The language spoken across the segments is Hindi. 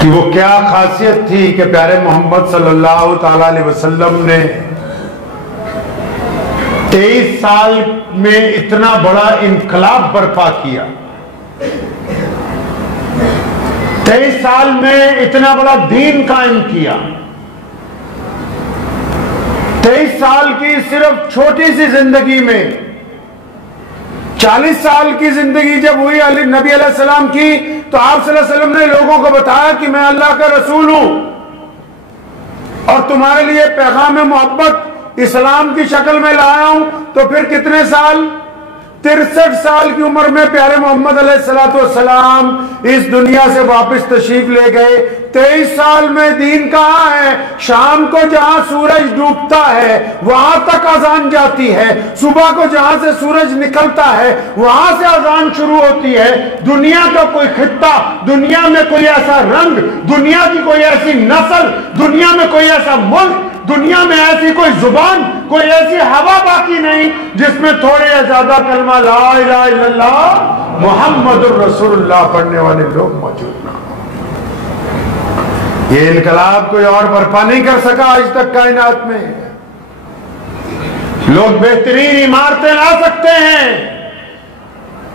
कि वो क्या खासियत थी कि प्यारे मोहम्मद सल्लल्लाहु ताला अलैहि वसल्लम ने 23 साल में इतना बड़ा इनकलाब बर्पा किया। 23 साल में इतना बड़ा दीन कायम किया। 23 साल की सिर्फ छोटी सी जिंदगी में 40 साल की जिंदगी जब हुई नबी अलैहिस्सलाम की, तो आप सल्लल्लाहु अलैहि वसल्लम ने लोगों को बताया कि मैं अल्लाह का रसूल हूं और तुम्हारे लिए पैगाम मोहब्बत इस्लाम की शक्ल में लाया हूं। तो फिर कितने साल, 63 साल की उम्र में प्यारे मोहम्मद अलैहिस्सलाम इस दुनिया से वापस तशरीफ ले गए। 23 साल में दीन कहां है? शाम को जहां सूरज डूबता है वहां तक अजान जाती है, सुबह को जहां से सूरज निकलता है वहां से अजान शुरू होती है। दुनिया का कोई खित्ता, दुनिया में कोई ऐसा रंग, दुनिया की कोई ऐसी नस्ल, दुनिया में कोई ऐसा मुल्क, दुनिया में ऐसी कोई जुबान, कोई ऐसी हवा बाकी नहीं जिसमें थोड़े या ज्यादा कलमा ला इलाहा इल्लल्लाह मुहम्मदुर रसूलुल्लाह पढ़ने वाले लोग मौजूद ना हो। ये इनकलाब कोई और बर्पा नहीं कर सका आज तक कायनात में। लोग बेहतरीन इमारतें ला सकते हैं,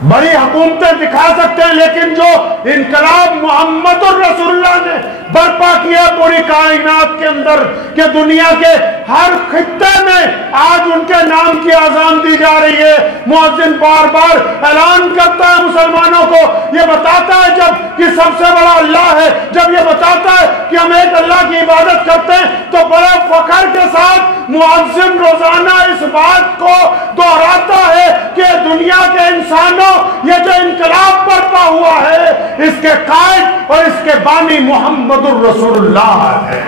बड़ी हुकूमतें दिखा सकते हैं, लेकिन जो इनकलाब मुहम्मदुर रसूलुल्लाह ने बर्पा किया पूरी कायनात के अंदर, कि दुनिया के हर खित्ते में आज उनके नाम की अजान दी जा रही है। मुअज्जिन बार बार ऐलान करता है मुसलमानों को, ये बताता है जब कि सबसे बड़ा अल्लाह है, जब ये बताता है कि हम एक अल्लाह की इबादत करते हैं, तो बड़े फख्र के साथ मुअज्जिन रोजाना इस बात को दोहराता है कि दुनिया के इंसानों, ये जो इनकलाब बर्पा हुआ है इसके कायद और इसके बानी मुहम्मदुर रसूलुल्लाह है।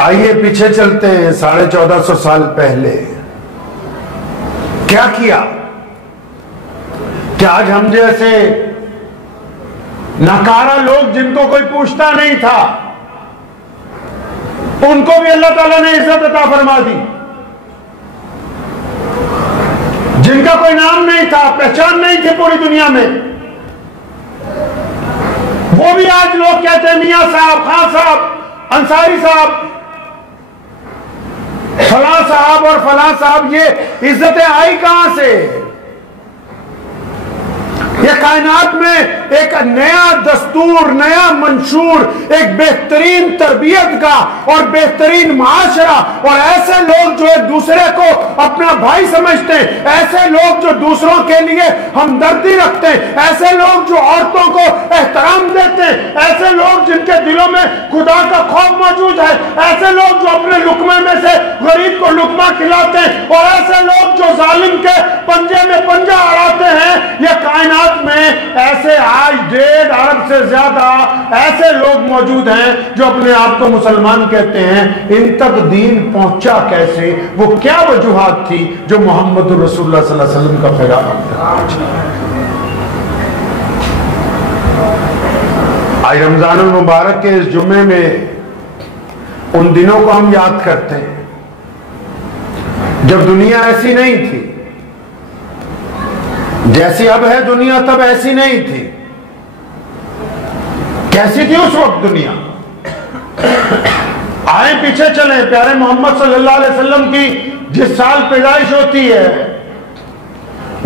आइए पीछे चलते हैं 1450 साल पहले क्या किया कि आज हम जैसे नकारा लोग जिनको कोई पूछता नहीं था उनको भी अल्लाह ताला ने इज्जत अता फरमा दी। जिनका कोई नाम नहीं था, पहचान नहीं थी पूरी दुनिया में, वो भी आज लोग कहते हैं मियां साहब, खान साहब, अंसारी साहब, फलां साहब और फलां साहब। ये इज्जतें आई कहां से? ये कायनात में एक नया दस्तूर, नया मंशूर, एक बेहतरीन तरबियत का और बेहतरीन माशरा, और ऐसे लोग जो एक दूसरे को अपना भाई समझते हैं, ऐसे लोग जो दूसरों के लिए हमदर्दी रखते हैं, ऐसे लोग जो औरतों को एहतराम देते हैं, ऐसे लोग जिनके दिलों में खुदा का खौफ मौजूद है, ऐसे लोग जो अपने लुकमे में से गरीब को लुकमा खिलाते हैं, और ऐसे लोग जो जालिम के पंजे में पंजा अड़ाते हैं। ये कायनात में ऐसे आज 1.5 अरब से ज्यादा ऐसे लोग मौजूद हैं जो अपने आप को मुसलमान कहते हैं। इन तक दीन पहुंचा कैसे? वो क्या वजूहात थी जो मोहम्मद रसूलुल्लाह सल्लल्लाहु अलैहि वसल्लम का पैगाम आज रमजान मुबारक के इस जुम्मे में उन दिनों को हम याद करते हैं जब दुनिया ऐसी नहीं थी जैसी अब है दुनिया, तब ऐसी नहीं थी। कैसी थी उस वक्त दुनिया? आए पीछे चले, प्यारे मोहम्मद सल्लल्लाहु अलैहि वसल्लम की जिस साल पैदाइश होती है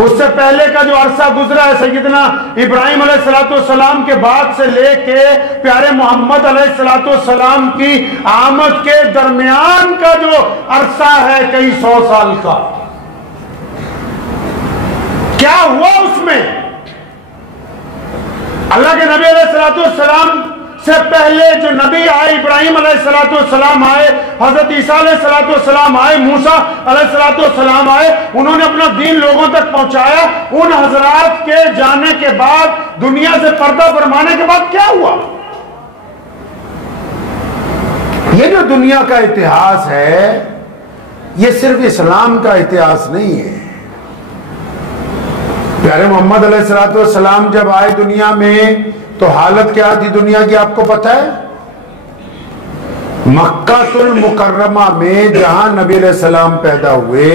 उससे पहले का जो अरसा गुजरा है, सैयदना इब्राहिम अलैहिस्सलाम के बाद से लेके प्यारे मोहम्मद अलैहिस्सलाम की आमद के दरमियान का जो अरसा है कई 100 साल का, क्या हुआ उसमें? अल्लाह के नबी अलैहिस्सलाम से पहले जो नबी आए, इब्राहिम अलैहिस्सलाम आए, हजरत ईसा अलैहिस्सलाम आए, मूसा अलैहिस्सलाम आए, उन्होंने अपना दीन लोगों तक पहुंचाया। उन हजरात के जाने के बाद, दुनिया से पर्दा फरमाने के बाद क्या हुआ? ये जो दुनिया का इतिहास है ये सिर्फ इस्लाम का इतिहास नहीं है। प्यारे मोहम्मद अलैहिस्सलाम जब आए दुनिया में तो हालत क्या थी दुनिया की आपको पता है? मक्कातुल मुकर्रमा में जहां नबी अलैहिस्सलाम पैदा हुए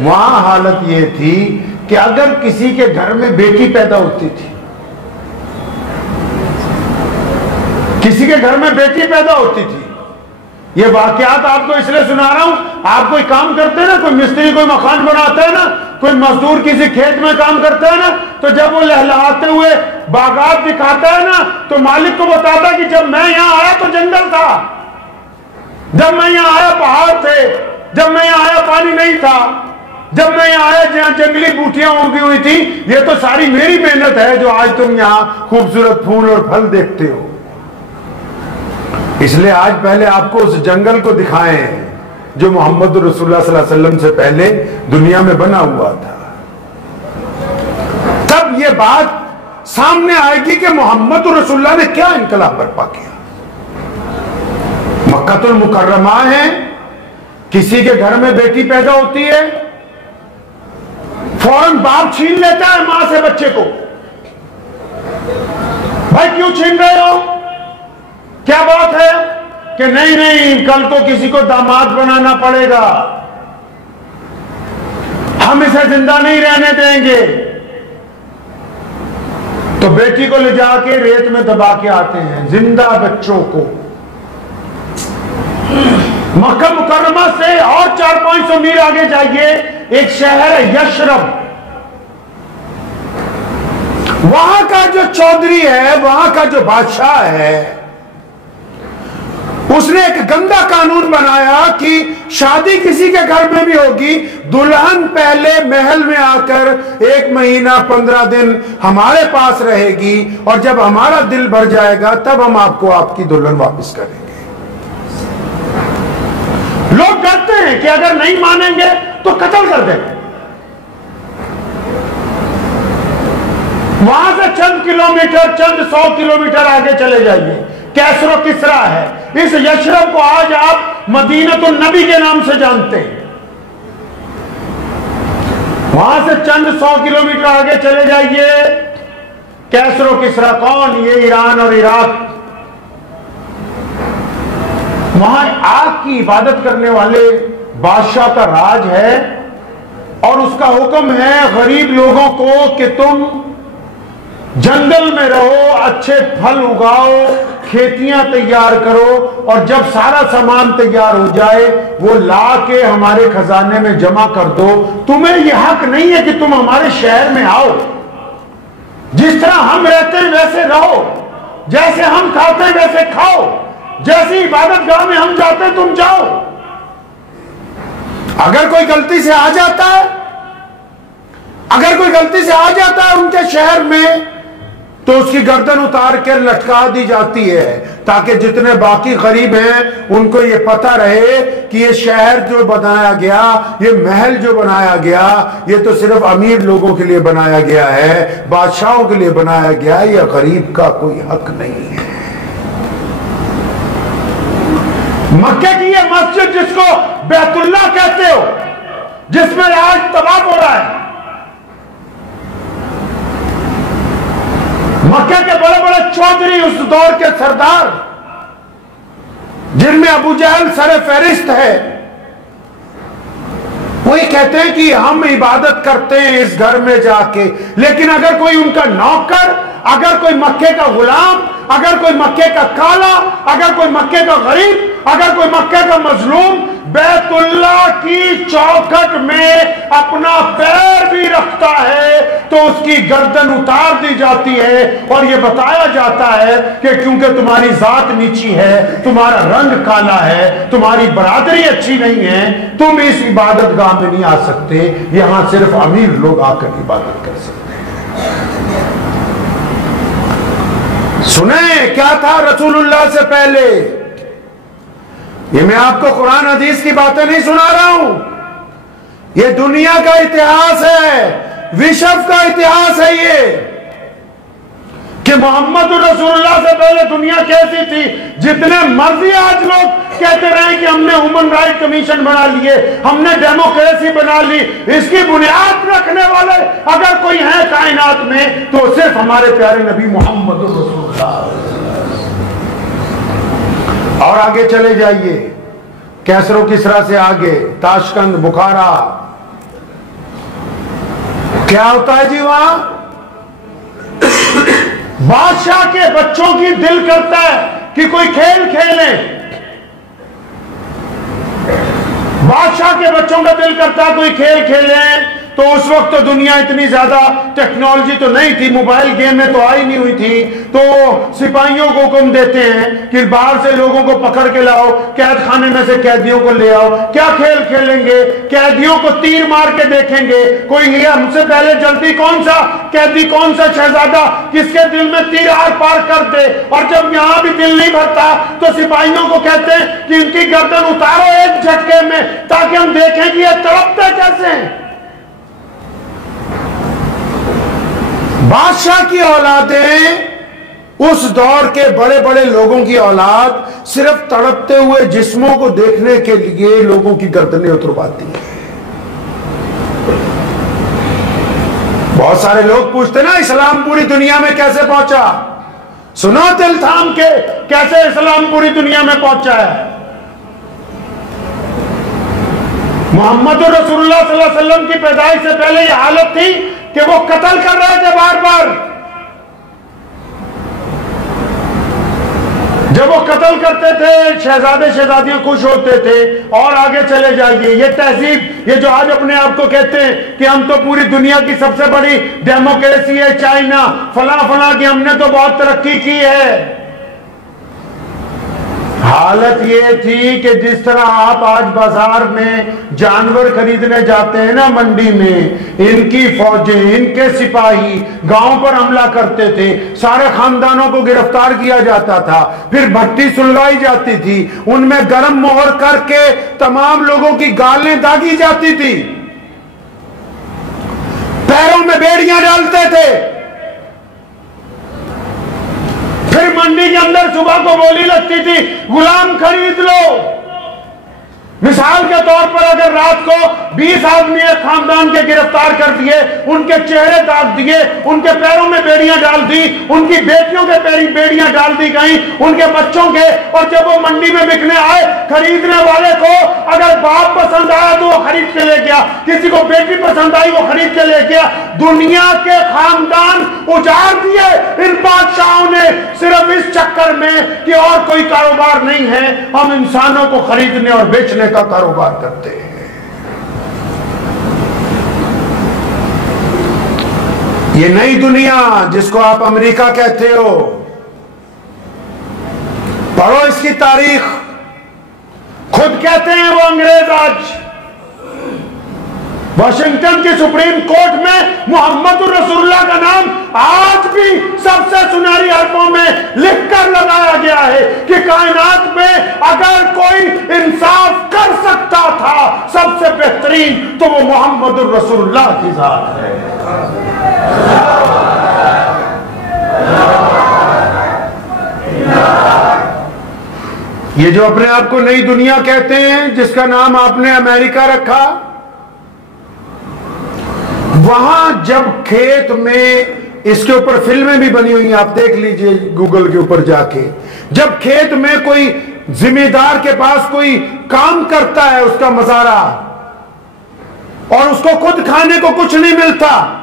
वहां हालत ये थी कि अगर किसी के घर में बेटी पैदा होती थी, किसी के घर में बेटी पैदा होती थी, ये वाकयात आपको इसलिए सुना रहा हूं, आप कोई काम करते हैं ना, कोई मिस्त्री कोई मकान बनाता है ना, कोई मजदूर किसी खेत में काम करता है ना, तो जब वो लहलहाते हुए बागात दिखाता है ना, तो मालिक को बताता है कि जब मैं यहां आया तो जंगल था, जब मैं यहां आया पहाड़ थे, जब मैं यहां आया पानी नहीं था, जब मैं यहां आया जहां जंगली बूटियां उगी हुई थी, ये तो सारी मेरी मेहनत है जो आज तुम यहां खूबसूरत फूल और फल देखते हो। इसलिए आज पहले आपको उस जंगल को दिखाएं जो मोहम्मद रसूलुल्लाह सल्लल्लाहु अलैहि वसल्लम से पहले दुनिया में बना हुआ था। तब यह बात सामने आएगी कि मोहम्मद रसूलुल्लाह ने क्या इनकलाब बर्पा किया। मक्कातुल मुकर्रमा है, किसी के घर में बेटी पैदा होती है, फौरन बाप छीन लेता है मां से बच्चे को। भाई क्यों छीन रहे हो, क्या बात है? कि नहीं नहीं, कल को किसी को दामाद बनाना पड़ेगा, हम इसे जिंदा नहीं रहने देंगे। तो बेटी को ले जाके रेत में दबा के आते हैं, जिंदा बच्चों को। मक्का मुकर्रमा से और 400-500 मील आगे जाइए, एक शहर है यशरब। वहां का जो चौधरी है, वहां का जो बादशाह है, उसने एक गंदा कानून बनाया कि शादी किसी के घर में भी होगी, दुल्हन पहले महल में आकर 1 महीना 15 दिन हमारे पास रहेगी, और जब हमारा दिल भर जाएगा तब हम आपको आपकी दुल्हन वापस करेंगे। लोग डरते हैं कि अगर नहीं मानेंगे तो कत्ल कर देंगे। वहां से चंद किलोमीटर, चंद 100 किलोमीटर आगे चले जाइए, कैसरो किसरा है। इस यशरब को आज आप मदीनतुन नबी के नाम से जानते हैं। वहां से चंद 100 किलोमीटर आगे चले जाइए, कैसरो किसरा कौन, ये ईरान और इराक। वहां आग की इबादत करने वाले बादशाह का राज है, और उसका हुक्म है गरीब लोगों को कि तुम जंगल में रहो, अच्छे फल उगाओ, खेतियां तैयार करो, और जब सारा सामान तैयार हो जाए वो ला के हमारे खजाने में जमा कर दो। तुम्हें यह हक नहीं है कि तुम हमारे शहर में आओ, जिस तरह हम रहते हैं वैसे रहो, जैसे हम खाते हैं वैसे खाओ, जैसी इबादत गाह में हम जाते हैं तुम जाओ। अगर कोई गलती से आ जाता है, अगर कोई गलती से आ जाता है उनके शहर में, तो उसकी गर्दन उतार कर लटका दी जाती है, ताकि जितने बाकी गरीब हैं उनको ये पता रहे कि ये शहर जो बनाया गया, ये महल जो बनाया गया, ये तो सिर्फ अमीर लोगों के लिए बनाया गया है, बादशाहों के लिए बनाया गया है, यह गरीब का कोई हक नहीं है। मक्के की ये मस्जिद जिसको बैतुल्लाह कहते हो, जिसमें आज तवाफ हो रहा है, मक्के के बड़े बड़े चौधरी, उस दौर के सरदार, जिनमें अबू जहल सर फहरिस्त है, वो ये कहते हैं कि हम इबादत करते हैं इस घर में जाके, लेकिन अगर कोई उनका नौकर, अगर कोई मक्के का गुलाम, अगर कोई मक्के का काला, अगर कोई मक्के का गरीब, अगर कोई मक्के का मजलूम बैतुल्लाह की चौखट में अपना पैर भी रखता है तो उसकी गर्दन उतार दी जाती है, और यह बताया जाता है कि क्योंकि तुम्हारी जात नीची है, तुम्हारा रंग काला है, तुम्हारी बरादरी अच्छी नहीं है, तुम इस इबादत गाह में नहीं आ सकते, यहां सिर्फ अमीर लोग आकर इबादत कर सकते हैं। सुने क्या था रसूलुल्लाह से पहले। ये मैं आपको कुरान हदीस की बातें नहीं सुना रहा हूं, ये दुनिया का इतिहास है, विश्व का इतिहास है ये, कि मोहम्मद रसूलुल्लाह से पहले दुनिया कैसी थी। जितने मर्जी आज लोग कहते रहे कि हमने ह्यूमन राइट कमीशन बना लिए, हमने डेमोक्रेसी बना ली, इसकी बुनियाद रखने वाले अगर कोई है कायनात में तो सिर्फ हमारे प्यारे नबी मोहम्मद रसूलुल्लाह। और आगे चले जाइए, कैसरो किसरा से आगे ताशकंद, बुखारा, क्या होता है जी वहां? बादशाह के बच्चों की दिल करता है कि कोई खेल खेलें। बादशाह के बच्चों का दिल करता है कोई खेल खेलें। तो उस वक्त तो दुनिया इतनी ज्यादा टेक्नोलॉजी तो नहीं थी, मोबाइल गेम में तो आई नहीं हुई थी। तो सिपाहियों को हुक्म देते हैं कि बाहर से लोगों को पकड़ के लाओ, कैद खाने में से कैदियों को ले आओ। क्या खेल खेलेंगे? कैदियों को तीर मार के देखेंगे, कोई ये हमसे पहले जल्दी कौन सा कैदी, कौन सा शहजादा किसके दिल में तीर आर पार कर दे। और जब यहां भी दिल नहीं भरता तो सिपाहियों को कहते हैं कि इनकी गर्दन उतारो एक झटके में, ताकि हम देखें कि ये तड़पते कैसे हैं। बादशाह की औलादें, उस दौर के बड़े बड़े लोगों की औलाद सिर्फ तड़पते हुए जिस्मों को देखने के लिए लोगों की गर्दनें उतरवाती है। बहुत सारे लोग पूछते ना इस्लाम पूरी दुनिया में कैसे पहुंचा? सुनो दिल थाम के, कैसे इस्लाम पूरी दुनिया में पहुंचा है। मोहम्मद रसूलुल्लाह सल्लल्लाहु अलैहि वसल्लम की पैदाइश से पहले यह हालत थी कि वो कत्ल कर रहे थे बार बार। जब वो कत्ल करते थे शहजादे शहजादियां खुश होते थे और आगे चले जाइए। ये तहजीब, ये जो आज अपने आप को कहते हैं कि हम तो पूरी दुनिया की सबसे बड़ी डेमोक्रेसी है, चाइना फला फला की, हमने तो बहुत तरक्की की है। हालत ये थी कि जिस तरह आप आज बाजार में जानवर खरीदने जाते हैं ना, मंडी में, इनकी फौजें, इनके सिपाही गांव पर हमला करते थे, सारे खानदानों को गिरफ्तार किया जाता था, फिर भट्टी सुलगाई जाती थी, उनमें गरम मोहर करके तमाम लोगों की गालें दागी जाती थी, पैरों में बेड़ियां डालते थे। फिर मंडी के अंदर सुबह को बोली लगती थी, गुलाम खरीद लो। मिसाल के तौर पर अगर रात को 20 आदमी एक खानदान के गिरफ्तार कर दिए, उनके चेहरे दाग दिए, उनके पैरों में बेड़ियां डाल दी, उनकी बेटियों के बेड़ियां डाल दी गई, उनके बच्चों के। और जब वो मंडी में बिकने आए, खरीदने वाले को अगर बाप पसंद आया तो वो खरीद के ले गया, किसी को बेटी पसंद आई वो खरीद के ले गया। दुनिया के खानदान उजाड़ दिए इन बादशाहों ने, सिर्फ इस चक्कर में कि और कोई कारोबार नहीं है, हम इंसानों को खरीदने और बेचने का कारोबार करते हैं। ये नई दुनिया जिसको आप अमेरिका कहते हो, पढ़ो इसकी तारीख। खुद कहते हैं वो अंग्रेज आज वाशिंगटन की सुप्रीम कोर्ट में मोहम्मद रसूलुल्लाह का नाम आज भी सबसे सुनहरी हरफों में लिखकर लगाया गया है कि कायनात में अगर कोई इंसाफ कर सकता था सबसे बेहतरीन तो वो मोहम्मद रसूलुल्लाह की जात है। ये जो अपने आप को नई दुनिया कहते हैं, जिसका नाम आपने अमेरिका रखा, वहां जब खेत में, इसके ऊपर फिल्में भी बनी हुई हैं, आप देख लीजिए गूगल के ऊपर जाके, जब खेत में कोई जिम्मेदार के पास कोई काम करता है उसका मजारा, और उसको खुद खाने को कुछ नहीं मिलता,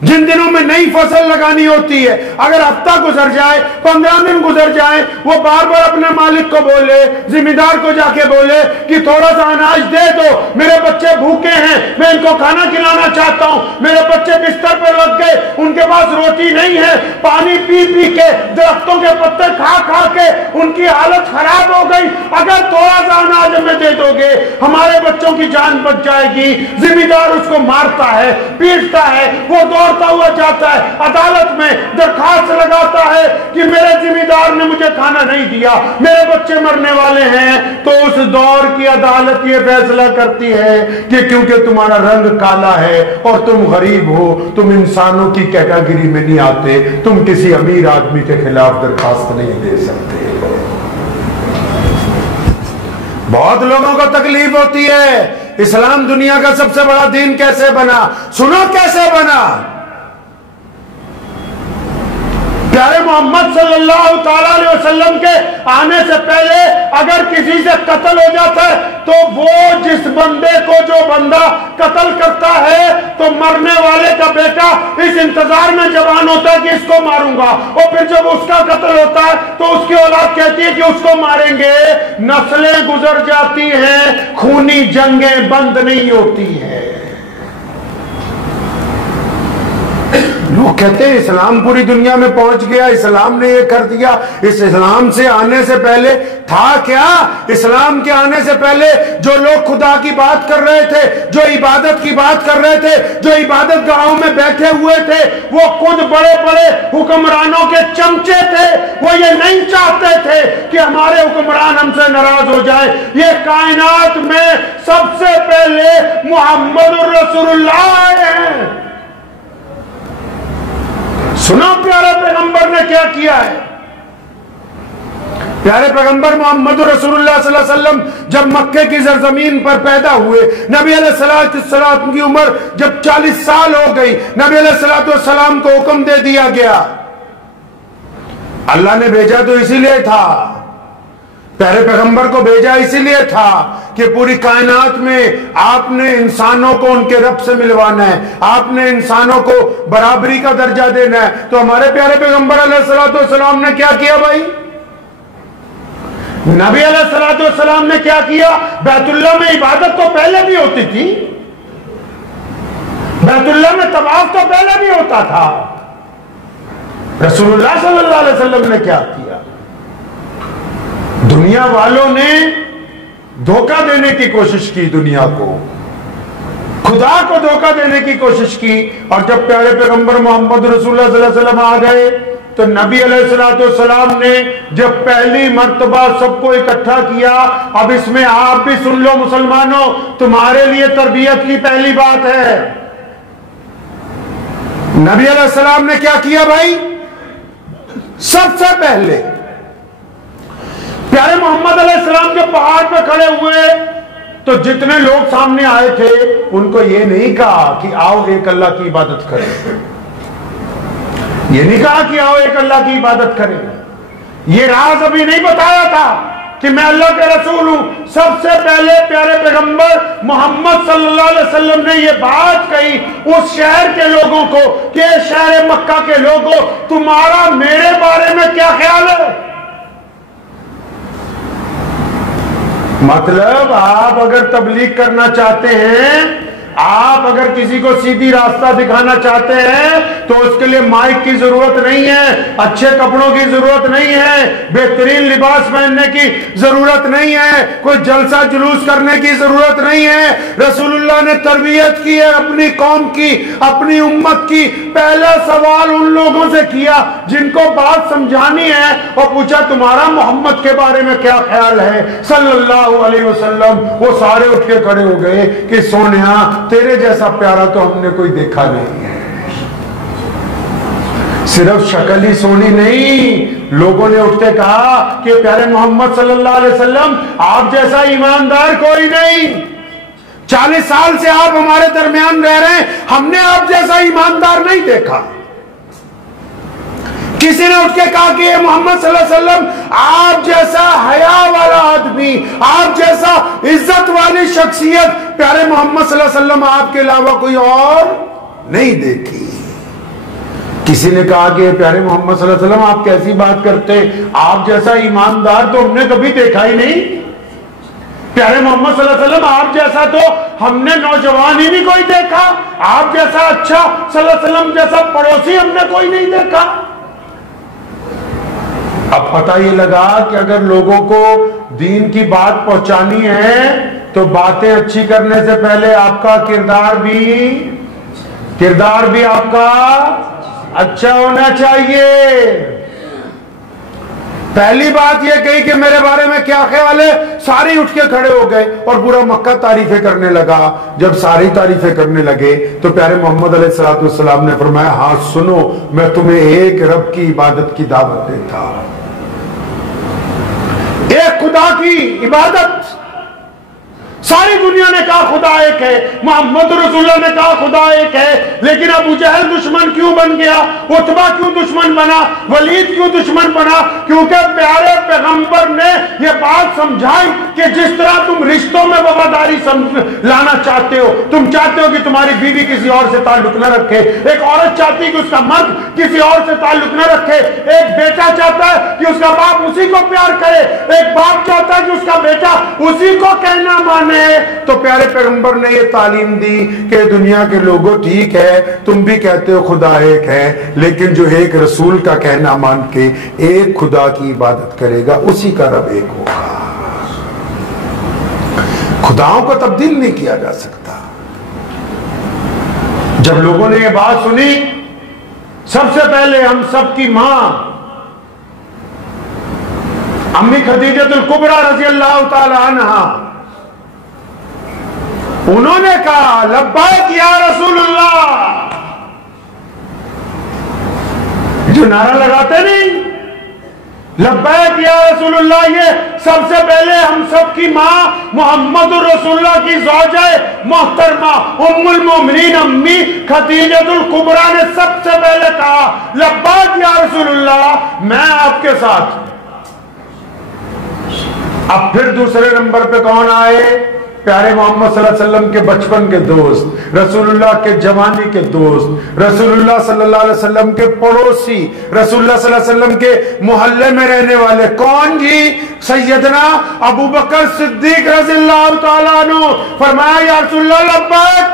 जिन दिनों में नई फसल लगानी होती है, अगर हफ्ता गुजर जाए, 15 दिन गुजर जाए, वो बार बार अपने मालिक को बोले, जिम्मेदार को जाके बोले कि थोड़ा सा अनाज दे दो, मेरे बच्चे भूखे हैं, मैं इनको खाना खिलाना चाहता हूं, मेरे बच्चे बिस्तर पर लग गए, उनके पास रोटी नहीं है, पानी पी पी के, दरख्तों के पत्ते खा खा के उनकी हालत खराब हो गई, अगर थोड़ा सा अनाज हमें दे दोगे हमारे बच्चों की जान बच जाएगी। जिम्मेदार उसको मारता है, पीटता है, वो दौड़ता हुआ जाता है, अदालत में दरखास्त लगाता है कि मेरे जिम्मेदार ने मुझे खाना नहीं दिया, मेरे बच्चे मरने वाले हैं। तो उस दौर की अदालत ये फैसला करती है कि क्योंकि तुम्हारा रंग काला है और तुम गरीब हो, तुम इंसानों की कैटेगरी में नहीं आते, तुम किसी अमीर आदमी के खिलाफ दरखास्त नहीं दे सकते। बहुत लोगों को तकलीफ होती है, इस्लाम दुनिया का सबसे बड़ा दीन कैसे बना? सुनो कैसे बना। प्यारे मोहम्मद सल्लल्लाहु ताला अलैहि वसल्लम के आने से पहले अगर किसी से कत्ल हो जाता है तो वो जिस बंदे को जो बंदा कत्ल करता है तो मरने वाले का बेटा इस इंतजार में जवान होता है कि इसको मारूंगा, और फिर जब उसका कत्ल होता है तो उसकी औलाद कहती है कि उसको मारेंगे। नस्लें गुजर जाती हैं, खूनी जंगें बंद नहीं होती हैं। लोग कहते हैं इस्लाम पूरी दुनिया में पहुंच गया, इस्लाम ने ये कर दिया। इस इस्लाम से आने से पहले था क्या? इस्लाम के आने से पहले जो लोग खुदा की बात कर रहे थे, जो इबादत की बात कर रहे थे, जो इबादत गाहों में बैठे हुए थे, वो खुद बड़े बड़े हुक्मरानों के चमचे थे। वो ये नहीं चाहते थे कि हमारे हुक्मरान हमसे नाराज हो जाए। ये कायनात में सबसे पहले मोहम्मद रसूलुल्लाह आए हैं। सुनो प्यारे पैगंबर ने क्या किया है। प्यारे पैगंबर मोहम्मद रसूलुल्लाह सल्लल्लाहु अलैहि वसल्लम जब मक्के की सरजमीन पर पैदा हुए, नबी अलैहिस्सलाम की उम्र जब 40 साल हो गई, नबी अलैहिस्सलाम को हुक्म दे दिया गया। अल्लाह ने भेजा तो इसीलिए था, प्यारे पैगंबर को भेजा इसीलिए था कि पूरी कायनात में आपने इंसानों को उनके रब से मिलवाना है, आपने इंसानों को बराबरी का दर्जा देना है। तो हमारे प्यारे पैगंबर अलैहिस्सलाम ने क्या किया भाई? नबी अलैहिस्सलाम ने क्या किया? बैतुल्लाह में इबादत तो पहले भी होती थी, बैतुल्लाह में तवाफ तो पहले भी होता था। रसूलुल्लाह सल्लल्लाहु अलैहि वसल्लम ने क्या किया? दुनिया वालों ने धोखा देने की कोशिश की, दुनिया को, खुदा को धोखा देने की कोशिश की। और जब प्यारे पैगंबर मोहम्मद रसूलुल्लाह सल्लल्लाहु अलैहि वसल्लम आ गए तो नबी अलैहिस्सलाम ने जब पहली मर्तबा सबको इकट्ठा किया, अब इसमें आप भी सुन लो मुसलमानों, तुम्हारे लिए तरबियत की पहली बात है। नबी अलैहिस्सलाम ने क्या किया भाई? सबसे पहले प्यारे मोहम्मद अलैहिस्सलाम जब पहाड़ पे खड़े हुए तो जितने लोग सामने आए थे उनको ये नहीं कहा कि आओ एक अल्लाह की इबादत करें, ये नहीं कहा कि आओ एक अल्लाह की इबादत करें। ये राज अभी नहीं बताया था कि मैं अल्लाह के रसूल हूं। सबसे पहले प्यारे पैगंबर मोहम्मद सल्लल्लाहु अलैहि वसल्लम ने ये बात कही उस शहर के लोगों को कि शहर मक्का के लोगों, तुम्हारा मेरे बारे में क्या ख्याल है? मतलब आप अगर तबलीग करना चाहते हैं, आप अगर किसी को सीधी रास्ता दिखाना चाहते हैं तो उसके लिए माइक की जरूरत नहीं है, अच्छे कपड़ों की जरूरत नहीं है, बेहतरीन लिबास पहनने की जरूरत नहीं है, कोई जलसा जुलूस करने की जरूरत नहीं है। रसूलुल्लाह ने तरबियत की है अपनी कौम की, अपनी उम्मत की। पहला सवाल उन लोगों से किया जिनको बात समझानी है और पूछा तुम्हारा मोहम्मद के बारे में क्या ख्याल है सल्लल्लाहु अलैहि वसल्लम। वो सारे उठ के खड़े हो गए कि सोनिया तेरे जैसा प्यारा तो हमने कोई देखा नहीं है। सिर्फ शक्ल ही सोनी नहीं, लोगों ने उठ के कहा कि प्यारे मोहम्मद सल्लल्लाहु अलैहि वसल्लम आप जैसा ईमानदार कोई नहीं। 40 साल से आप हमारे दरमियान रह रहे हैं, हमने आप जैसा ईमानदार नहीं देखा। किसी ने उठ के कहा कि मोहम्मद सल्लल्लाहु अलैहि वसल्लम आप जैसा हया वाला आदमी, आप जैसा इज्जत वाली शख्सियत प्यारे मोहम्मद सल्लल्लाहु अलैहि वसल्लम आपके अलावा कोई और नहीं देखी। किसी ने कहा कि प्यारे मोहम्मद सल्लल्लाहु अलैहि वसल्लम आप कैसी बात करते हैं, आप जैसा ईमानदार तो हमने कभी देखा ही नहीं। प्यारे मोहम्मद सल्लल्लाहु अलैहि वसल्लम आप जैसा तो हमने नौजवान ही नहीं कोई देखा, आप जैसा अच्छा सल्लल्लाहु अलैहि वसल्लम जैसा पड़ोसी हमने कोई नहीं देखा। अब पता ये लगा कि अगर लोगों को दीन की बात पहुंचानी है तो बातें अच्छी करने से पहले आपका किरदार भी आपका अच्छा होना चाहिए। पहली बात यह कही कि मेरे बारे में क्या ख्याल है, सारे उठ के खड़े हो गए और पूरा मक्का तारीफें करने लगा। जब सारी तारीफें करने लगे तो प्यारे मोहम्मद अलैहिस्सलाम ने फरमाया हाँ सुनो, मैं तुम्हें एक रब की इबादत की दावत देता हूं, एक खुदा की इबादत। सारी दुनिया ने कहा खुदा एक है, मोहम्मद रसूलुल्लाह ने कहा खुदा एक है, लेकिन अबू जहल दुश्मन क्यों बन गया, उतबा क्यों दुश्मन बना, वलीद क्यों दुश्मन बना? क्योंकि प्यारे पैगंबर ने यह बात समझाई कि जिस तरह तुम रिश्तों में वफादारी लाना चाहते हो, तुम चाहते हो कि तुम्हारी बीवी किसी और से ताल्लुक न रखे, एक औरत चाहती है कि उसका मर्द किसी और से ताल्लुक न रखे, एक बेटा चाहता है कि उसका बाप उसी को प्यार करे, एक बाप चाहता है कि उसका बेटा उसी को कहना माने। तो प्यारे पैगंबर ने यह तालीम दी कि दुनिया के लोगों, ठीक है तुम भी कहते हो खुदा एक है, लेकिन जो एक रसूल का कहना मान के एक खुदा की इबादत करेगा उसी का रब एक होगा। खुदाओं को तब्दील नहीं किया जा सकता। जब लोगों ने यह बात सुनी, सबसे पहले हम सबकी मां अम्मी खदीजतुल कुबरा रज़ी अल्लाह ताला अन्हा, उन्होंने कहा लब्बैक या रसूलुल्लाह। जो नारा लगाते नहीं लब्बैक या रसूलुल्लाह, ये सबसे पहले हम सब की मां मोहम्मद रसूलुल्लाह की ज़ौजा मोहतरमा उम्मुल मोमिनीन अम्मी खदीजतुल कुबरा ने सबसे पहले कहा लब्बैक या रसूलुल्लाह, मैं आपके साथ। अब फिर दूसरे नंबर पे कौन आए? प्यारे मोहम्मद सल्लल्लाहु अलैहि वसल्लम के बचपन के दोस्त, रसूलुल्लाह के जवानी के दोस्त, रसूलुल्लाह सल्लल्लाहु अलैहि वसल्लम के पड़ोसी, रसूलुल्लाह सल्लल्लाहु अलैहि वसल्लम के मोहल्ले में रहने वाले। कौन जी? सैयदना अबू बकर सिद्दीक रज़ियल्लाहु ताला अन्हु। फरमाया या रसूलुल्लाह लब्बैक,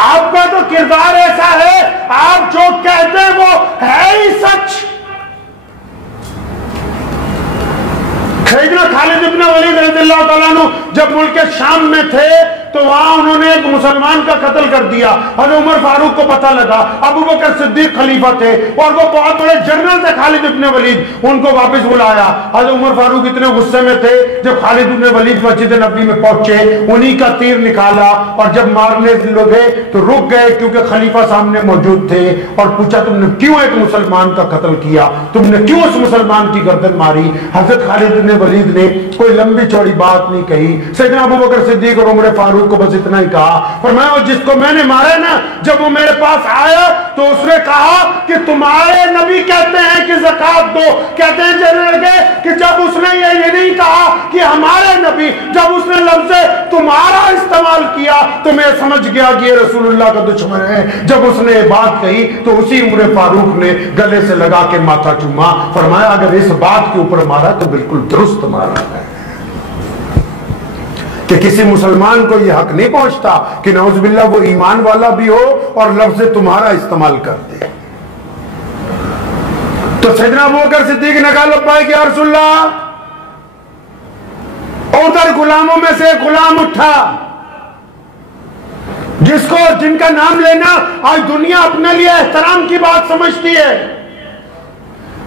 आपका तो किरदार ऐसा है, आप जो कहते हैं वो है ही सच। सैयदना खालिद इब्न वलीद रज़ियल्लाहु ताला अन्हु जब मुल्क शाम में थे तो वहां उन्होंने एक मुसलमान का कत्ल कर दिया। हज़रत उमर फारूक को पता लगा, अबू बकर सिद्दीक खलीफा थे और वो बहुत बड़े जनरल थे खालिद इब्न वलीद, उनको वापस बुलाया। हज़रत उमर फारूक इतने गुस्से में थे, जब खालिद इब्न वलीद मस्जिद नबी में पहुंचे, उन्हीं का तीर निकाला और जब मारने लगे तो रुक गए क्योंकि खलीफा सामने मौजूद थे, और पूछा तुमने क्यों एक मुसलमान का कत्ल किया, तुमने क्यों उस मुसलमान की गर्दन मारी? हज़रत खालिद इब्न वलीद ने कोई लंबी चौड़ी बात नहीं कही। सैयदना अबू बकर सिद्दीक और उमर फारूक को बस इतना ही कहा, फरमाया जिसको मैंने मारा ना, जब वो मेरे पास आया तो उसने कहा कि तुम्हारे नबी कहते हैं कि ज़कात दो। कहते हैं जनरल के कि जब उसने ये नहीं कहा कि हमारे नबी, जब उसने लफ्ज़ तुम्हारा इस्तेमाल किया तो मैं समझ गया कि ये रसूलुल्लाह का दुश्मन है। जब उसने ये बात कही तो उसी उमर फारूक ने गले से लगा के माथा चूमा। फरमाया अगर इस बात के ऊपर मारा तो बिल्कुल दुरुस्त मारा है, कि किसी मुसलमान को यह हक नहीं पहुंचता कि नौज़ुबिल्लाह वो ईमान वाला भी हो और लफ्ज़ तुम्हारा इस्तेमाल कर दे। तो सैयदना अबू बकर सिद्दीक ने कहा लब्बैक या रसूलल्लाह। उधर गुलामों में से गुलाम उठा जिनका नाम लेना आज दुनिया अपने लिए एहतराम की बात समझती है,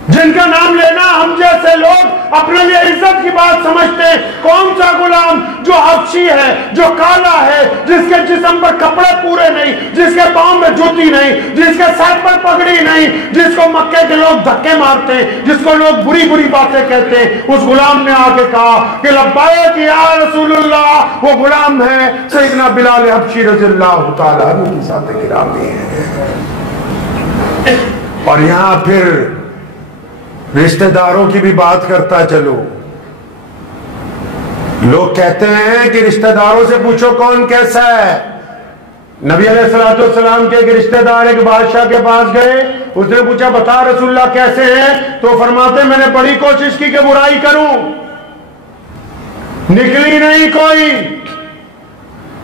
जिनका नाम लेना हम जैसे लोग अपने लिए इज्जत की बात समझते हैं। कौन सा गुलाम? जो हबशी है, जो काला है, जिसके जिस्म पर कपड़े पूरे नहीं, जिसके पांव में जूती नहीं, जिसके सर पर पगड़ी नहीं, जिसको मक्के के लोग धक्के मारते हैं, जिसको लोग बुरी बुरी बातें कहते हैं। उस गुलाम ने आके कहा कि लब्बैक या रसूलुल्लाह। वो गुलाम है सैयदना बिलाल हबशी रज़ियल्लाहु ताला अन्हु की साथ गिरामी है। और यहां फिर रिश्तेदारों की भी बात करता चलो। लोग कहते हैं कि रिश्तेदारों से पूछो कौन कैसा है। नबी अलैहिस्सलाम के एक रिश्तेदार एक बादशाह के पास गए, उसने पूछा बता रसूलुल्लाह कैसे हैं? तो फरमाते मैंने बड़ी कोशिश की कि बुराई करूं, निकली नहीं कोई।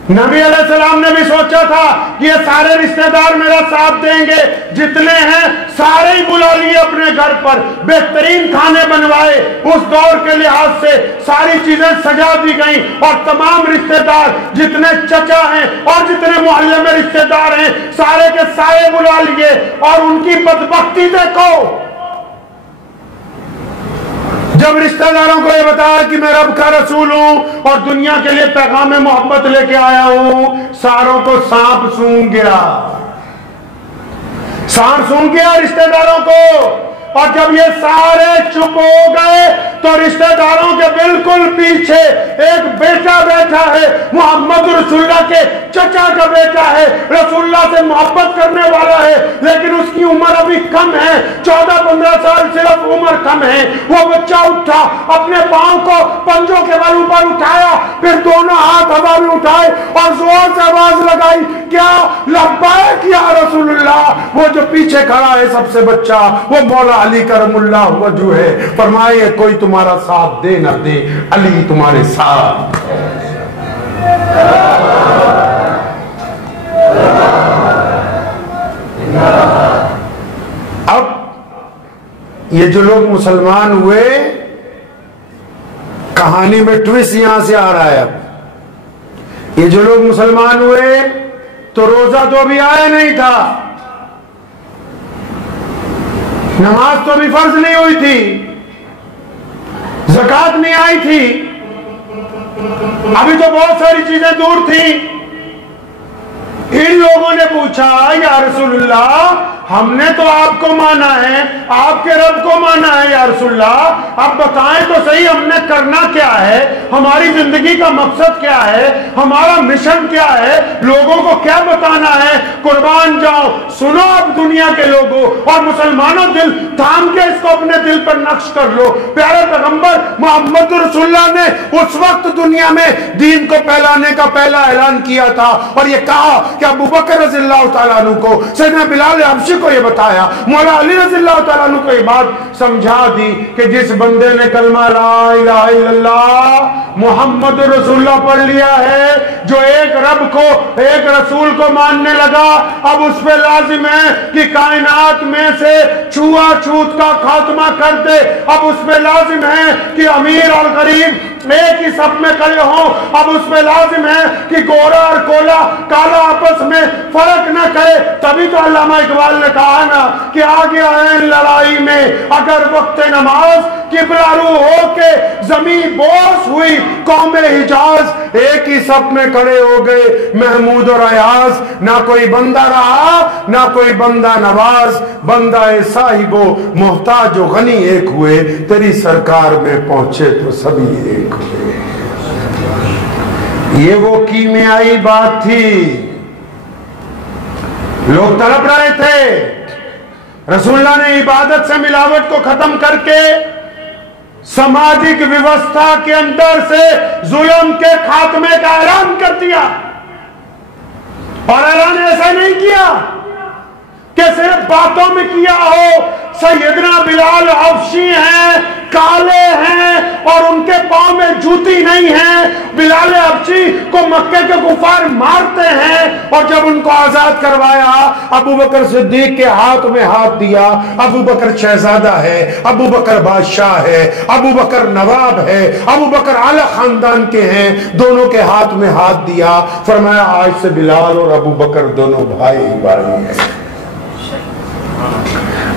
नबी अलैहिस्सलाम ने भी सोचा था कि ये सारे रिश्तेदार मेरा साथ देंगे, जितने हैं सारे ही बुला लिए अपने घर पर, बेहतरीन खाने बनवाए, उस दौर के लिहाज से सारी चीजें सजा दी गई और तमाम रिश्तेदार जितने चचा हैं और जितने मोहल्ले में रिश्तेदार हैं सारे के सारे बुला लिए। और उनकी बदबख्ती देखो, जब रिश्तेदारों को यह बताया कि मैं रब का रसूल हूं और दुनिया के लिए पैगाम मोहब्बत लेके आया हूं, सारों को सांप सूंघ गया, सांप सूंघ गया रिश्तेदारों को। और जब ये सारे चुप हो गए तो रिश्तेदारों के बिल्कुल पीछे एक बेटा बैठा है, मोहम्मद रसूलुल्लाह के चचा का बेटा है, रसूलुल्लाह से मोहब्बत करने वाला है, लेकिन उसकी उम्र अभी कम है, 14-15 साल सिर्फ उम्र कम है। वो बच्चा उठा, अपने पांव को पंजों के बल ऊपर उठाया, फिर दोनों हाथ हवा में उठाए और जोर से आवाज लगाई, क्या लब्बैक या रसूलुल्लाह। वो जो पीछे खड़ा है सबसे बच्चा, वो मौला अली करमुल्लाह वजू है। फरमाए कोई तुम्हारा साथ दे ना दे, अली तुम्हारे साथ। अब ये जो लोग मुसलमान हुए, कहानी में ट्विस्ट यहां से आ रहा है। अब ये जो लोग मुसलमान हुए तो रोजा तो अभी आया नहीं था, नमाज तो अभी फर्ज नहीं हुई थी, ज़कात नहीं आई थी, अभी तो बहुत सारी चीजें दूर थी। इन लोगों ने पूछा, या रसूलुल्लाह हमने तो आपको माना है, आपके रब को माना है या रसूलुल्लाह, आप बताएं तो सही हमने करना क्या है, हमारी जिंदगी का मकसद क्या है, हमारा मिशन क्या है, लोगों को क्या बताना है। कुर्बान जाओ, सुनो अब दुनिया के लोगों और मुसलमानों, दिल थाम के इसको अपने दिल पर नक्श कर लो। प्यारे पैगंबर मोहम्मद रसूलुल्लाह ने उस वक्त दुनिया में दीन को फैलाने का पहला ऐलान किया था और ये कहा कि अबू बकर रज़ियल्लाहु ताला अन्हु को, सैयदना बिलाल हबशी को ये बताया, मौला अली रज़ियल्लाहु ताला अन्हु को ये बात समझा दी कि जिस बंदे ने कलमा ला इलाहा इल्लल्लाह मुहम्मद रसूलुल्लाह पढ़ लिया है, जो एक रब को, एक रसूल को मानने लगा, अब उस पे लाजिम है कि कायनात में से छुआछूत का खात्मा कर दे। अब उस पे लाजिम है कि अमीर और गरीब एक ही सब में खड़े हों। अब उस पे लाजिम है कि गोरा और कोला, काला आपस में फर्क न करे। तभी तो अल्लामा इकबाल ने कहा ना कि आगे आए लड़ाई में अगर वक्त नमाज, किबला रू हो के जमीन बोस हुई कौम हिजाज, एक ही सब में खड़े हो गए महमूद और अयाज। ना कोई बंदा रहा ना कोई बंदा नवाज, बंदा साहिबो मोहताज व गनी एक हुए, तेरी सरकार में पहुंचे तो सभी एक हुए। ये वो कीमियाई बात थी, लोग तड़प रहे थे। रसूलुल्लाह ने इबादत से मिलावट को खत्म करके सामाजिक व्यवस्था के अंदर से जुल्म के खात्मे का ऐलान कर दिया। और ऐलान ऐसा नहीं किया कि सिर्फ बातों में किया हो। सैयदना बिलाल हबशी हैं, काले हैं और उनके पांव में जूती नहीं है। बिलाल हबशी को मक्के के कुफार मारते हैं और जब उनको आजाद करवाया, अबू बकर सिद्दीक के हाथ में हाथ दिया। अबू बकर शहजादा है, अबू बकर बादशाह है, अबू बकर नवाब है, अबू बकर आला खानदान के हैं, दोनों के हाथ में हाथ दिया। फरमाया आज से बिलाल और अबू बकर दोनों भाई भाई हैं।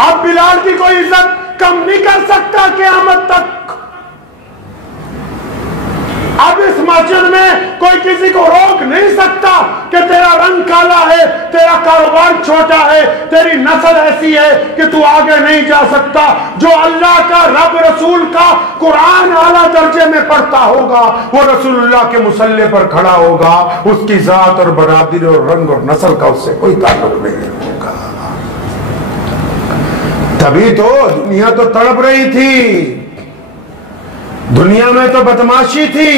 अब बिलाल की कोई इज्जत कम नहीं कर सकता क़यामत तक। अब इस मस्जिद में कोई किसी को रोक नहीं सकता कि तेरा रंग काला है, तेरा कारोबार छोटा है, तेरी नस्ल ऐसी है कि तू आगे नहीं जा सकता। जो अल्लाह का, रब रसूल का कुरान आला दर्जे में पढ़ता होगा, वो रसूलुल्लाह के मुसल्ले पर खड़ा होगा। उसकी जात और बरादरी और रंग और नस्ल का उससे कोई ताल्लुक नहीं होगा। तभी तो दुनिया तो तड़प रही थी, दुनिया में तो बदमाशी थी।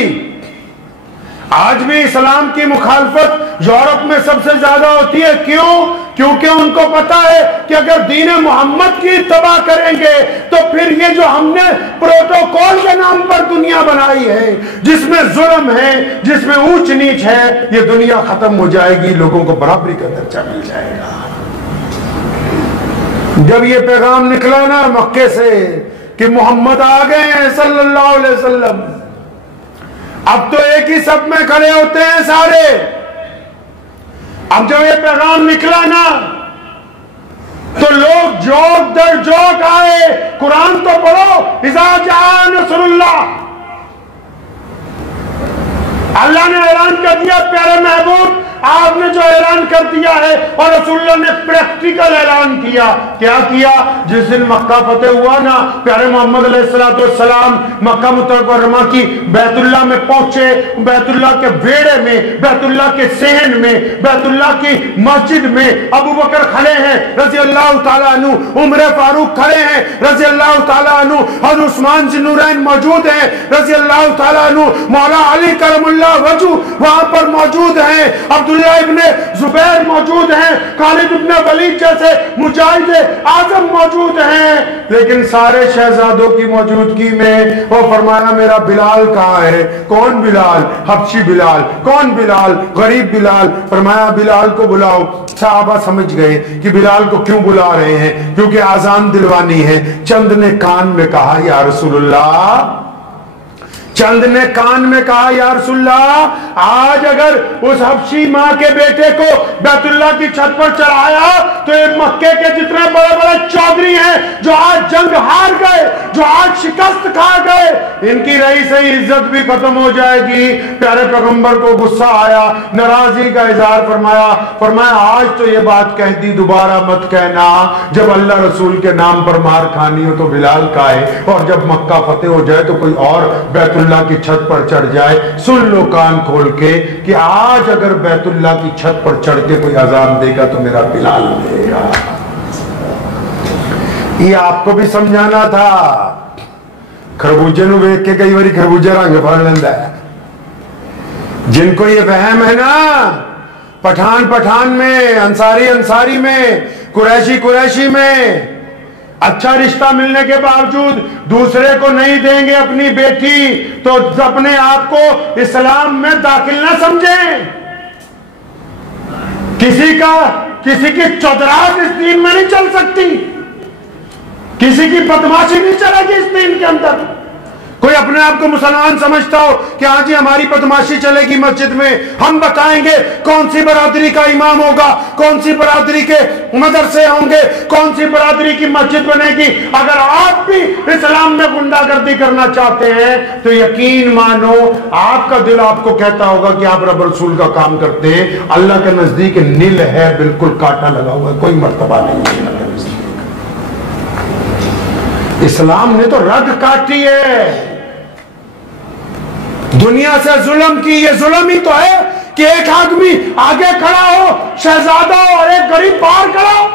आज भी इस्लाम की मुखालफत यूरोप में सबसे ज्यादा होती है। क्यों? क्योंकि उनको पता है कि अगर दीन मोहम्मद की तबाह करेंगे तो फिर ये जो हमने प्रोटोकॉल के नाम पर दुनिया बनाई है, जिसमें जुल्म है, जिसमें ऊंच नीच है, ये दुनिया खत्म हो जाएगी, लोगों को बराबरी का दर्जा मिल जाएगा। जब ये पैगाम निकला ना मक्के से कि मोहम्मद आ गए हैं सल्लल्लाहु अलैहि वसल्लम, अब तो एक ही सब में खड़े होते हैं सारे। अब जब ये पैगाम निकला ना तो लोग जोक दर जोक आए। कुरान तो पढ़ो, इज़ा जाअ नसरुल्लाह। अल्लाह ने ऐलान कर दिया, प्यारे महबूब आपने जो ऐलान कर दिया है, और रसूलुल्लाह ने प्रैक्टिकल ऐलान किया। क्या किया? जिस दिन मक्का फतेह हुआ ना, प्यारे मोहम्मद अलैहिस्सलाम मक्का मुकर्रमा की बैतुल्लाह में पहुंचे। बैतुल्लाह के बेड़े में, बैतुल्लाह के सहन में, बैतुल्लाह की मस्जिद में अबू बकर खड़े हैं रजी अल्लाह ताला अन्हु, उमर फारूक खड़े हैं रजी अल्लाह ताला अन्हु, हज़रत उस्मान ज़ुन्नूरैन मौजूद हैं रजी अल्लाह ताला अन्हु, मौला अली करमुल्लाह वजहू वहां पर मौजूद हैं, अब्दुल्लाह इब्ने जुबैर मौजूद हैं, खालिद इब्ने वलीद जैसे मुजाहिद आजम मौजूद हैं। लेकिन सारे शहजादों की मौजूदगी में वो फरमाया मेरा बिलाल कहाँ है? कौन बिलाल? हबशी बिलाल। कौन बिलाल? गरीब बिलाल। फरमाया बिलाल को बुलाओ। साहबा समझ गए कि बिलाल को क्यों बुला रहे हैं, क्योंकि आजान दिलवानी है। चंद ने कान में कहा या रसूलुल्लाह, चंद ने कान में कहा या रसूलुल्लाह, आज अगर उस हबशी मां के बेटे को बैतुल्लाह की छत पर चढ़ाया तो ये मक्के के जितने बड़े बड़े चौधरी हैं जो आज जंग हार गए, जो आज शिकस्त खा गए, इनकी रही सही इज्जत भी खत्म हो जाएगी। प्यारे पैगंबर को गुस्सा आया, नाराजगी का इजहार फरमाया आज तो ये बात कह दी, दोबारा मत कहना। जब अल्लाह रसूल के नाम पर मार खानी हो तो बिलाल का है, और जब मक्का फतेह हो जाए तो कोई और बैतुल्लाह की छत पर चढ़ जाए। सुन लो कान खोल के कि आज अगर बैतुल्लाह की छत पर चढ़ के कोई अजान देगा तो मेरा बिलाल देगा। ये आपको भी समझाना था। खरबूजे नु वेख के कई बारी खरबूजा रंग फड़ लेंदा है। जिनको ये वहम है ना, पठान में, अंसारी में, कुरैशी में अच्छा रिश्ता मिलने के बावजूद दूसरे को नहीं देंगे अपनी बेटी, तो अपने आप को इस्लाम में दाखिल ना समझें। किसी की चौधराहट इस दीन में नहीं चल सकती, किसी की बदमाशी नहीं चलेगी इस दीन के अंदर। कोई अपने आप को मुसलमान समझता हो कि हाँ जी हमारी बदमाशी चलेगी मस्जिद में, हम बताएंगे कौन सी बरादरी का इमाम होगा, कौन सी बरादरी के मदरसे होंगे, कौन सी बरादरी की मस्जिद बनेगी। अगर आप भी इस्लाम में गुंडागर्दी करना चाहते हैं तो यकीन मानो आपका दिल आपको कहता होगा कि आप रब रसूल का काम करते हैं। अल्लाह के नजदीक नील है, बिल्कुल कांटा लगा हुआ है, कोई मर्तबा नहीं है। इस्लाम ने तो रग काटी है, दुनिया से जुल्म की। ये जुल्म ही तो है कि एक आदमी आगे खड़ा हो, शहजादा हो, और एक गरीब बाहर खड़ा हो।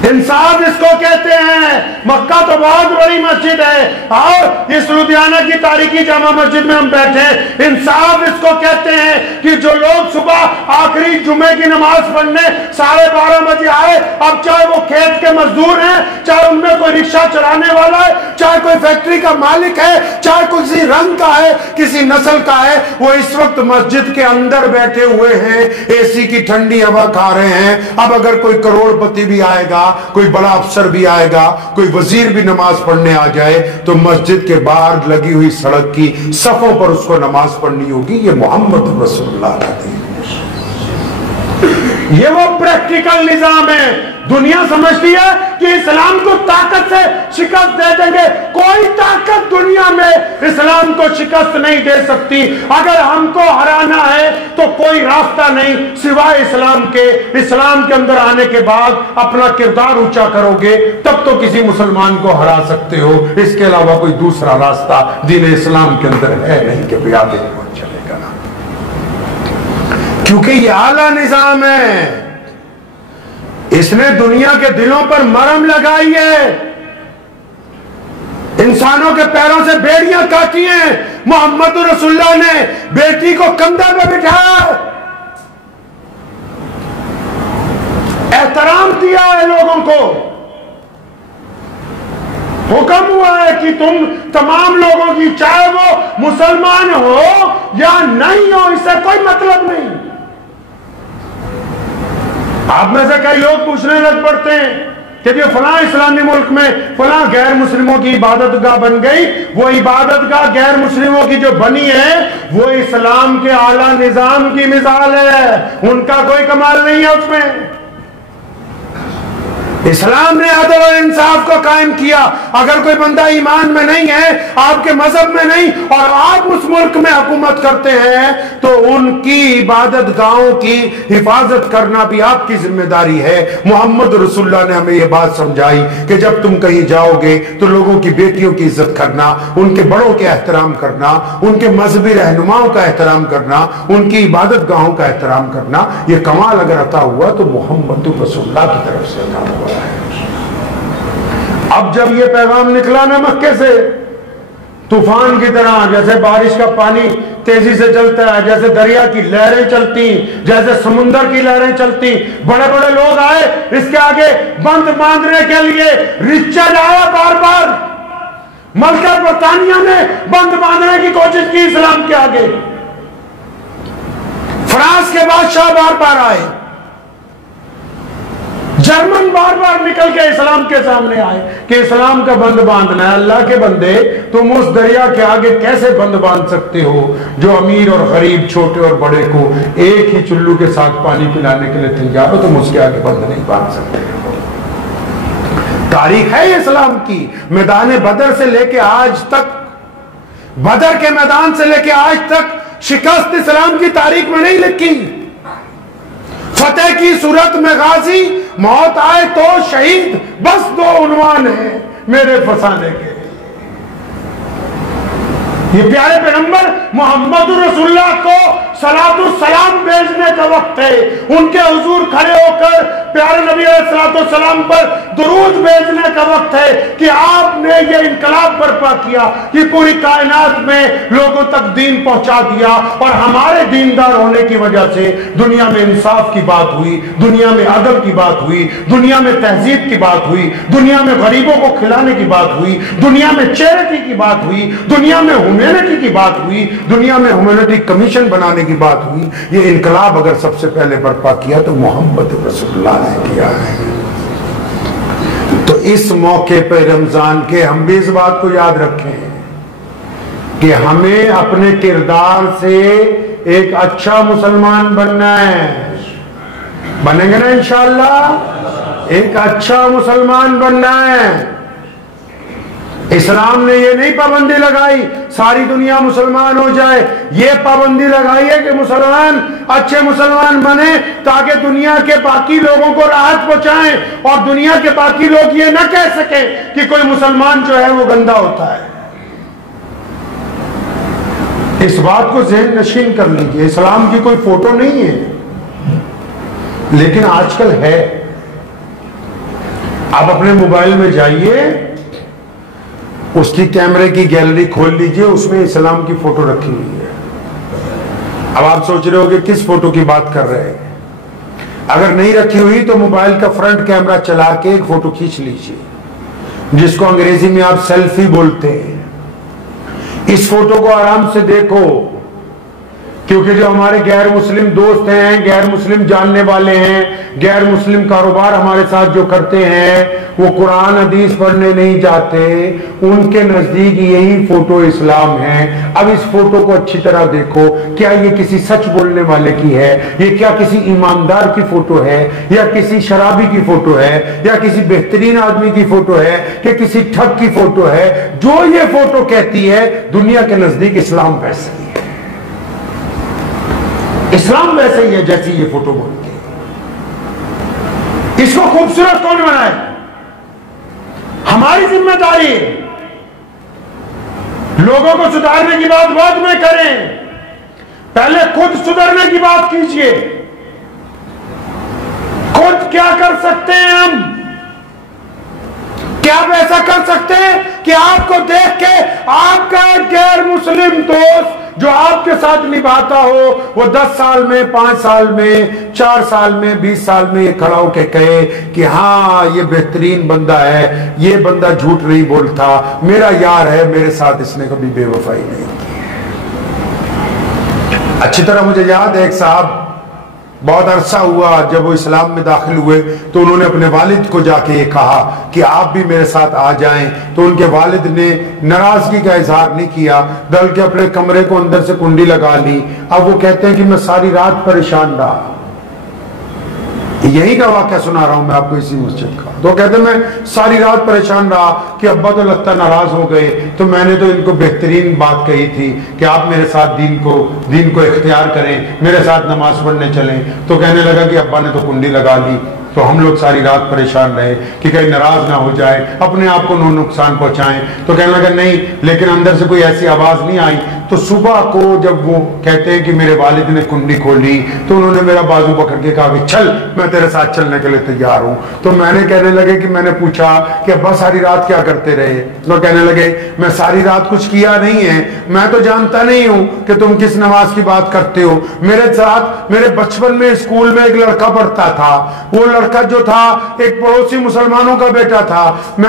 इंसाफ इसको कहते हैं। मक्का तो बहुत बड़ी मस्जिद है, और इस लुधियाना की तारीखी जामा मस्जिद में हम बैठे हैं। इंसाफ इसको कहते हैं कि जो लोग सुबह आखिरी जुमे की नमाज पढ़ने 12:30 बजे आए, अब चाहे वो खेत के मजदूर हैं, चाहे उनमें कोई रिक्शा चलाने वाला है, चाहे कोई फैक्ट्री का मालिक है, चाहे किसी रंग का है, किसी नस्ल का है, वो इस वक्त मस्जिद के अंदर बैठे हुए हैं, एसी की ठंडी हवा खा रहे हैं। अब अगर कोई करोड़पति भी आएगा, कोई बड़ा अफसर भी आएगा, कोई वजीर भी नमाज पढ़ने आ जाए, तो मस्जिद के बाहर लगी हुई सड़क की सफों पर उसको नमाज पढ़नी होगी। ये मोहम्मद रसूलुल्लाह का दीन, ये वो प्रैक्टिकल निजाम है। दुनिया समझती है कि इस्लाम को ताकत से शिकस्त दे देंगे। कोई ताकत दुनिया में इस्लाम को शिकस्त नहीं दे सकती। अगर हमको हराना है तो कोई रास्ता नहीं सिवाय इस्लाम के। इस्लाम के अंदर आने के बाद अपना किरदार ऊंचा करोगे तब तो किसी मुसलमान को हरा सकते हो। इसके अलावा कोई दूसरा रास्ता दीन इस्लाम के अंदर है नहीं कि भी आगे चलेगा ना, क्योंकि ये आला निजाम है। इसने दुनिया के दिलों पर मरहम लगाई है, इंसानों के पैरों से बेड़ियां काटी हैं। मोहम्मद रसूलुल्लाह ने बेटी को कंधे पे बिठाया, एहतराम दिया है लोगों को। हुक्म हुआ है कि तुम तमाम लोगों की, चाहे वो मुसलमान हो या नहीं हो, इससे कोई मतलब नहीं। आप में से कई लोग पूछने लग पड़ते हैं कि जो फलां इस्लामी मुल्क में फलां गैर मुस्लिमों की इबादतगाह बन गई, वो इबादतगाह गैर मुस्लिमों की जो बनी है वो इस्लाम के आला निजाम की मिसाल है, उनका कोई कमाल नहीं है उसमें। इस्लाम ने अदल और इंसाफ को कायम किया। अगर कोई बंदा ईमान में नहीं है, आपके मजहब में नहीं, और आप उस मुल्क में हुकूमत करते हैं, तो उनकी इबादत गाहों की हिफाजत करना भी आपकी जिम्मेदारी है। मोहम्मद रसूलुल्लाह ने हमें यह बात समझाई कि जब तुम कहीं जाओगे तो लोगों की बेटियों की इज्जत करना, उनके बड़ों के एहतराम करना, उनके मजहबी रहनुमाओं का एहतराम करना, उनकी इबादत गाहों का एहतराम करना। यह कमाल अगर अता हुआ तो मोहम्मद रसूलुल्लाह की तरफ से अता हुआ। अब जब ये पैगाम निकला ना मक्के से, तूफान की तरह, जैसे बारिश का पानी तेजी से चलता है, जैसे दरिया की लहरें चलती, जैसे समुंदर की लहरें चलती, बड़े बड़े लोग आए इसके आगे बंद बांधने के लिए। रिचर्ड आया बार बार, मलका बरतानिया ने बंद बांधने की कोशिश की इस्लाम के आगे। फ्रांस के बादशाह बार बार आए, जर्मन बार बार निकल के इस्लाम के सामने आए कि इस्लाम का बंद बांधना है। अल्लाह के बंदे, तुम उस दरिया के आगे कैसे बंद बांध सकते हो जो अमीर और गरीब, छोटे और बड़े को एक ही चुल्लू के साथ पानी पिलाने के लिए तैयार हो? तुम उसके आगे बंद नहीं बांध सकते हो। तारीख है इस्लाम की। मैदान बदर से लेके आज तक, बदर के मैदान से लेके आज तक शिकस्त इस्लाम की तारीख में नहीं लिखी। फतेह की सूरत में गाजी, मौत आए तो शहीद, बस दो उन्वान है मेरे फसाने के। ये प्यारे पैगंबर मोहम्मद रसूलुल्लाह को सलातुल सलाम भेजने का वक्त है। उनके हुजूर खड़े होकर प्यारे नबी सलातुल सलाम पर दुरूद भेजने का वक्त है कि आपने ये इनकलाब बर्पा किया कि पूरी कायनात में लोगों तक दीन पहुंचा दिया, और हमारे दीनदार होने की वजह से दुनिया में इंसाफ की बात हुई, दुनिया में अदल की बात हुई, दुनिया में तहजीब की बात हुई, दुनिया में गरीबों को खिलाने की बात हुई, दुनिया में चैरिटी की बात हुई, दुनिया में ह्यूमैनिटी की बात हुई, दुनिया में ह्यूमैनिटी कमीशन बनाने की बात हुई। ये इनकलाब अगर सबसे पहले बर्पा किया तो मोहम्मद रसूलुल्लाह ने किया है। तो इस मौके पर रमजान के हम भी इस बात को याद रखें कि हमें अपने किरदार से एक अच्छा मुसलमान बनना है। बनेंगे ना इंशाअल्लाह? एक अच्छा मुसलमान बनना है। इस्लाम ने ये नहीं पाबंदी लगाई सारी दुनिया मुसलमान हो जाए, ये पाबंदी लगाई है कि मुसलमान अच्छे मुसलमान बने ताकि दुनिया के बाकी लोगों को राहत पहुंचाएं और दुनिया के बाकी लोग ये ना कह सके कि कोई मुसलमान जो है वो गंदा होता है। इस बात को ज़हन नशीन कर लीजिए। इस्लाम की कोई फोटो नहीं है, लेकिन आजकल है। आप अपने मोबाइल में जाइए, उसकी कैमरे की गैलरी खोल लीजिए, उसमें इस्लाम की फोटो रखी हुई है। अब आप सोच रहे हो कि किस फोटो की बात कर रहे हैं। अगर नहीं रखी हुई तो मोबाइल का फ्रंट कैमरा चला के एक फोटो खींच लीजिए, जिसको अंग्रेजी में आप सेल्फी बोलते हैं। इस फोटो को आराम से देखो, क्योंकि जो हमारे गैर मुस्लिम दोस्त हैं, गैर मुस्लिम जानने वाले हैं, गैर मुस्लिम कारोबार हमारे साथ जो करते हैं, वो कुरान हदीस पढ़ने नहीं जाते, उनके नजदीक यही फोटो इस्लाम है। अब इस फोटो को अच्छी तरह देखो, क्या ये किसी सच बोलने वाले की है? ये क्या किसी ईमानदार की फोटो है, या किसी शराबी की फोटो है, या किसी बेहतरीन आदमी की फोटो है, कि किसी ठग की फोटो है? जो ये फोटो कहती है, दुनिया के नजदीक इस्लाम वैसे ही है। इस्लाम वैसे ही है जैसी ये फोटो बोलती है। इसको खूबसूरत कौन बनाए? हमारी जिम्मेदारी है। लोगों को सुधारने की बात बाद में करें, पहले खुद सुधरने की बात कीजिए। खुद क्या कर सकते हैं हम? क्या आप ऐसा कर सकते हैं कि आपको देख के आपका गैर मुस्लिम दोस्त जो आपके साथ निभाता हो, वो 10 साल में, 5 साल में, 4 साल में, 20 साल में खड़ा होकर कहे कि हाँ ये बेहतरीन बंदा है, ये बंदा झूठ नहीं बोलता, मेरा यार है, मेरे साथ इसने कभी बेवफाई नहीं की। अच्छी तरह मुझे याद है, एक साहब बहुत अरसा हुआ जब वो इस्लाम में दाखिल हुए तो उन्होंने अपने वालिद को जाके ये कहा कि आप भी मेरे साथ आ जाएं। तो उनके वालिद ने नाराजगी का इजहार नहीं किया, बल्कि अपने कमरे को अंदर से कुंडी लगा ली। अब वो कहते हैं कि मैं सारी रात परेशान रहा, यही का वाक़या सुना रहा हूं मैं आपको इसी मस्जिद का। तो कहते मैं सारी रात परेशान रहा कि अब्बा तो लगता नाराज हो गए, तो मैंने तो इनको बेहतरीन बात कही थी कि आप मेरे साथ दीन को इख्तियार करें, मेरे साथ नमाज पढ़ने चलें। तो कहने लगा कि अब्बा ने तो कुंडी लगा ली। तो हम लोग सारी रात परेशान रहे कि कहीं नाराज ना हो जाए, अपने आप को नुकसान पहुंचाएं। तो कहने लगा नहीं, लेकिन अंदर से कोई ऐसी आवाज नहीं आई। तो सुबह को जब वो कहते हैं कि मेरे वालिद ने कुंडी खोली, तो उन्होंने मेरा बाजू पकड़ के कहा कि चल, मैं तेरे साथ चलने के लिए तैयार हूं। तो मैंने कहने लगे कि मैंने पूछा कि अब्बा सारी रात क्या करते रहे? तो कहने लगे मैं सारी रात कुछ किया नहीं है, मैं तो जानता नहीं हूं कि तुम किस नमाज की बात करते हो। मेरे साथ मेरे बचपन में स्कूल में एक लड़का पढ़ता था, वो लड़का जो था एक पड़ोसी मुसलमानों का बेटा था।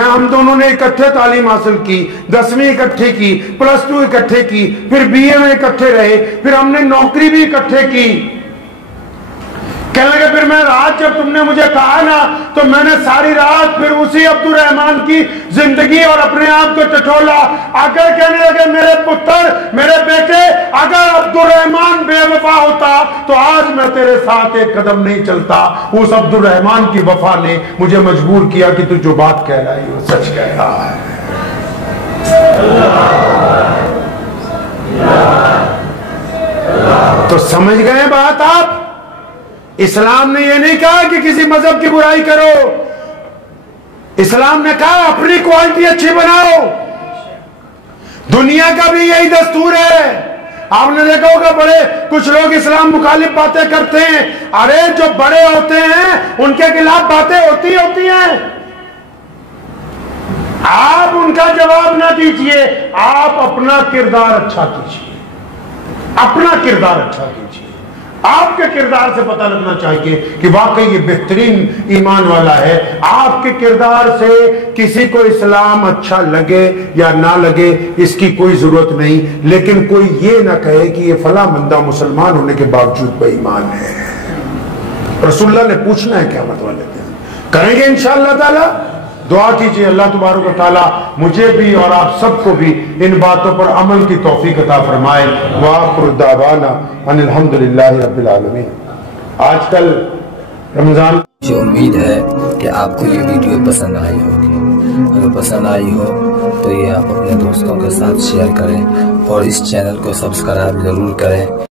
हम दोनों ने इकट्ठे तालीम हासिल की, 10वीं इकट्ठे की, +2 इकट्ठे की, फिर BA में इकट्ठे रहे, फिर हमने नौकरी भी इकट्ठे की। कहने लगे फिर मैं रात जब तुमने मुझे कहा ना, तो मैंने सारी रात फिर उसी अब्दुल रहमान की जिंदगी और अपने आप को टटोला। अगर कहने लगे मेरे पुत्र, मेरे बेटे, अगर अब्दुल रहमान बेवफा होता तो आज मैं तेरे साथ एक कदम नहीं चलता। उस अब्दुल रहमान की वफा ने मुझे मजबूर किया कि तू जो बात कह रहा है वो सच कह रहा है। तो समझ गए बात आप? इस्लाम ने यह नहीं कहा कि किसी मजहब की बुराई करो, इस्लाम ने कहा अपनी क्वालिटी अच्छी बनाओ। दुनिया का भी यही दस्तूर है। आपने देखा होगा बड़े कुछ लोग इस्लाम मुखालिफ बातें करते हैं। अरे जो बड़े होते हैं उनके खिलाफ बातें होती हैं। आप उनका जवाब ना दीजिए, आप अपना किरदार अच्छा कीजिए, अपना किरदार अच्छा कीजिए। आपके किरदार से पता लगना चाहिए कि वाकई ये बेहतरीन ईमान वाला है। आपके किरदार से किसी को इस्लाम अच्छा लगे या ना लगे इसकी कोई जरूरत नहीं, लेकिन कोई ये ना कहे कि ये फला बंदा मुसलमान होने के बावजूद बेईमान है। रसूलुल्लाह ने पूछना है क़यामत वाले दिन, करेंगे इंशाअल्लाह ताला। दुआ कीजिए अल्लाह तबारक व तआला मुझे भी और आप सबको भी इन बातों पर अमल की तौफीक अता फरमाए। व आखिरु दावाना अनिल हम्दुलिल्लाहि रब्बिल आलमीन। आजकल रमजान, मुझे उम्मीद है कि आपको ये वीडियो पसंद आई होगी। अगर पसंद आई हो तो ये आप अपने दोस्तों के साथ शेयर करें और इस चैनल को सब्सक्राइब जरूर करें।